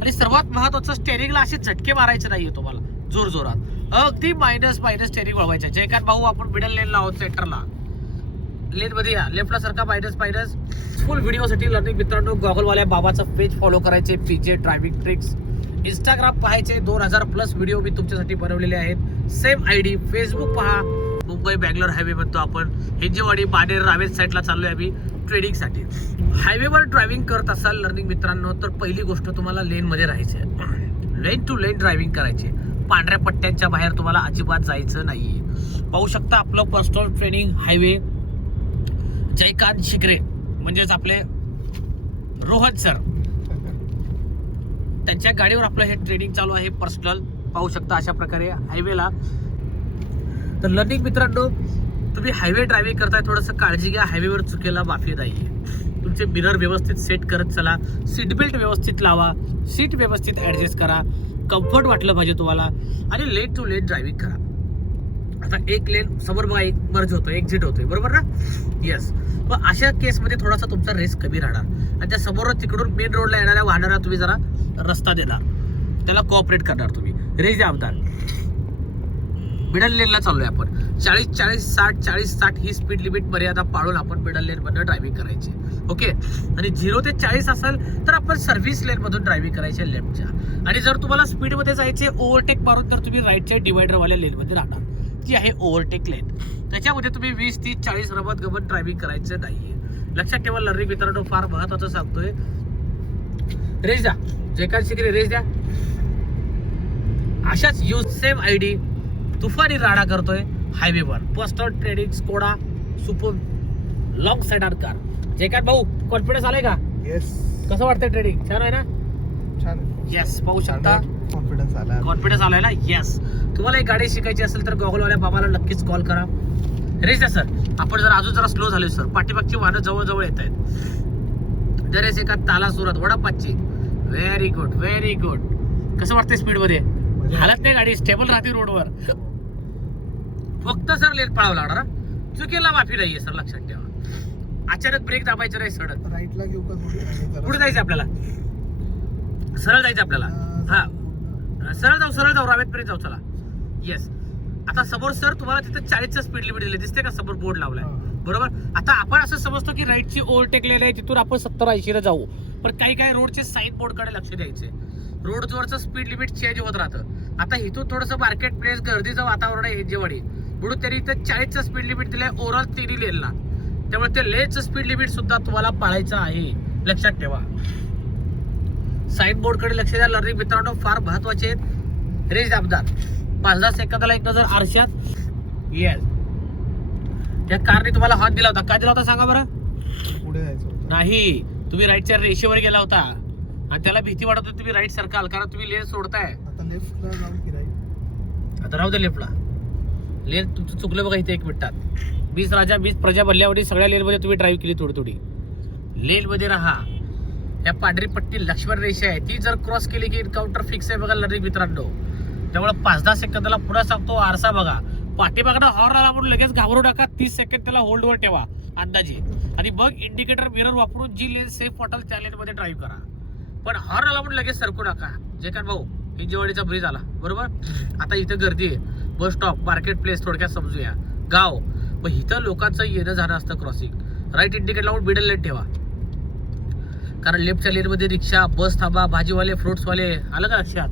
आणि सर्वात महत्वाचं स्टेरिंगला असे झटके मारायचे नाहीये तुम्हाला. जोर जोरात. अगदी मायनस मायनस स्टेरिंग वळवायचं जयकांत भाऊ आपण मिडल लेनला आहोत सेंटरला लेन मध्ये या. लेफ्टला सारखा मायनस मायनस फुल व्हिडिओसाठी लर्निंग मित्रांनो गॉगलवाल्या बाबाचं पेज फॉलो करायचे पीजे ड्रायव्हिंग ट्रिक्स इंस्टाग्राम पाहायचे. दोन हजार प्लस व्हिडिओ मी तुमच्यासाठी बनवलेले आहेत. सेम आय डी फेसबुक पहा. मुंबई बँगलोर हायवे म्हणतो आपण. हिंजेवाडी बाडेर रावेत साईडला चाललोय आम्ही ट्रेडिंगसाठी हायवेवर ड्रायव्हिंग करत असाल लर्निंग मित्रांनो तर पहिली गोष्ट तुम्हाला लेनमध्ये राहायची आहे. लेन टू लेन ड्रायव्हिंग करायची पांढऱ्या पट्ट्यांच्या बाहेर तुम्हाला अजिबात जायचं नाहीये. पाहू शकता आपलं personal training highway Jaykant Shikre म्हणजेच आपले रोहन सर त्यांच्या गाडीवर आपलं हे ट्रेनिंग चालू आहे पर्सनल पाहू शकता अशा प्रकारे हायवेला तर लर्निंग मित्रांनो तुम्ही हायवे ड्रायव्हिंग करताय थोडंसं काळजी घ्या. हायवेवर चुकीला माफी नाहीये. तुमचे मिरर व्यवस्थित सेट करत चला. सीट बेल्ट व्यवस्थित लावा. सीट व्यवस्थित ॲडजस्ट करा. कम्फर्ट वाटलं पाहिजे तुम्हाला. आणि लेट टू लेट ड्रायव्हिंग करा. आता एक लेन समोर बघा एक मर्ज होतो एक्झिट होतोय. बरोबर ना? येस मग अशा केसमध्ये थोडासा तुमचा रेस कमी राहणार. आणि त्या समोर तिकडून मेन रोडला येणाऱ्या वाहनाला तुम्ही जरा रस्ता देणार. त्याला कॉपरेट करणार तुम्ही. रेस आमदार. मिडल लेनला चाललोय आपण. चाळीस चाळीस साठ चाळीस साठ ही स्पीड लिमिट मर्यादा पाळून आपण मिडल लेन मधून ड्रायव्हिंग करायची. ओके आणि झिरो ते चाळीस असेल तर आपण सर्व्हिस लेन मधून ड्रायव्हिंग करायचे लेफ्टच्या आणि जर तुम्हाला स्पीडमध्ये जायचे ओव्हरटेक मारून तर तुम्ही राईटच्या डिवायडर वाल्या लेन मध्ये राहणार. ती आहे ओव्हरटेक लेन त्याच्यामध्ये तुम्ही वीस तीस चाळीस रमत गमत ड्रायव्हिंग करायचं नाहीये. लक्षात ठेवा लर्निंग मित्रांनो फार महत्वाचं सांगतोय. रेस द्या. जे काय शिकले रेस द्या. अशाच यूज सेम आय डी तुफानी राडा करतोय हायवेवर personal trading Skoda super long side car जे काय भाऊ कॉन्फिडन्स आलाय का? येस कसं वाटतंय ट्रेडिंग छान आहे ना? छान येस पाहू शकता. कॉन्फिडन्स आला. कॉन्फिडन्स आलाय ना? येस तुम्हाला एक गाडी शिकायची असेल तर गॉगलवाल्या बाबाला नक्कीच कॉल करा. रेस सर आपण जर अजून जरा स्लो झालोय सर पाठीमागची वाहनं जवळ येत आहेत. दरेस एका ताला सुरत वडापाचची व्हेरी गुड व्हेरी गुड कसं वाटतंय स्पीडमध्ये? हालत नाही गाडी स्टेबल राहते रोडवर फक्त सर लेट पळावं लागणार. चुकीला माफी नाहीये सर लक्षात ठेवा. अचानक ब्रेक दाबायचं नाही सडक राईटला घेऊ का कुठे जायचं आपल्याला? सरळ जायचं आपल्याला. हा सरळ जाऊ सरळ जाऊ रावेतपर्यंत जाऊ चला. येस आता समोर सर तुम्हाला तिथे चाळीसचं स्पीड लिमिट दिले. दिसते का समोर बोर्ड लावलाय. बरोबर? आता आपण असं समजतो की राईटची ओव्हरटेक लेन आहे तिथून आपण सत्तर ऐंशीला जाऊ. पण काही काही रोडचे साईन बोर्डकडे लक्ष द्यायचे. रोडवरचं स्पीड लिमिट चेंज होत राहतं. आता इथून थोडंसं मार्केट प्लेस गर्दीचं वातावरण आहे हिंजेवाडी म्हणून त्यांनी इथं चाळीसचं स्पीड लिमिट दिलंय ओव्हरऑल तिन्ही लेनला त्यामुळे ते लेनचं स्पीड लिमिट सुद्धा तुम्हाला पाळायचं आहे. लक्षात ठेवा. साईन बोर्डकडे लक्ष द्या. लर्निंग मित्रांनो फार महत्त्वाचे आहेत. रेस दाबदार पाच दहा सेकंदाला एक नजर आरशात. येस त्या कारने तुम्हाला हॉर्न दिला होता. काय दिला होता सांगा बरं? पुढे जायचं होतं. नाही. तुम्ही राईटच्या रेषेवर गेला होता. आणि त्याला भीती वाटत होती तुम्ही राईट सरकाल कारण तुम्ही लेन सोडताय. आता लेफ्टला जाऊन की राईट आता राहू दे लेफ्टला लेन तुमचं चुकलं बघा इथे एक मिनिटात वीस राजा वीस प्रजा बनल्यावरती सगळ्या लेनमध्ये तुम्ही ड्राईव्ह केली थोडी थोडी लेनमध्ये राहा. या पांढरी पट्टी लक्ष्मण रेषा आहे. ती जर क्रॉस केली की इनकाउंटर फिक्स आहे बघा लर्निंग मित्रांनो. त्यामुळे पाच दहा सेकंदाला पुन्हा सांगतो आरसा बघा. पाठीमागनं हॉर्न आला म्हणून लगेच घाबरू नका. तीस सेकंद त्याला होल्डवर ठेवा अंदाजे. आणि मग इंडिकेटर मिरर वापरून जी लेन सेफ वाटेल त्या लेनमध्ये ड्राईव्ह करा. पण हॉर्न आला म्हणून लगेच सरकू नका. जे काय भाऊ हिंजेवाडीचा ब्रिज आला. बरोबर? आता इथं गर्दी आहे. बस स्टॉप मार्केट प्लेस थोडक्यात समजूया. गाव. मग इथं लोकांचं येणं जाणं असतं क्रॉसिंग राईट इंडिकेट लावून मिडल लेन ठेवा. कारण लेफ्टच्या लेनमध्ये रिक्षा बस थांबा भाजीवाले फ्रुट्सवाले आलं का लक्षात?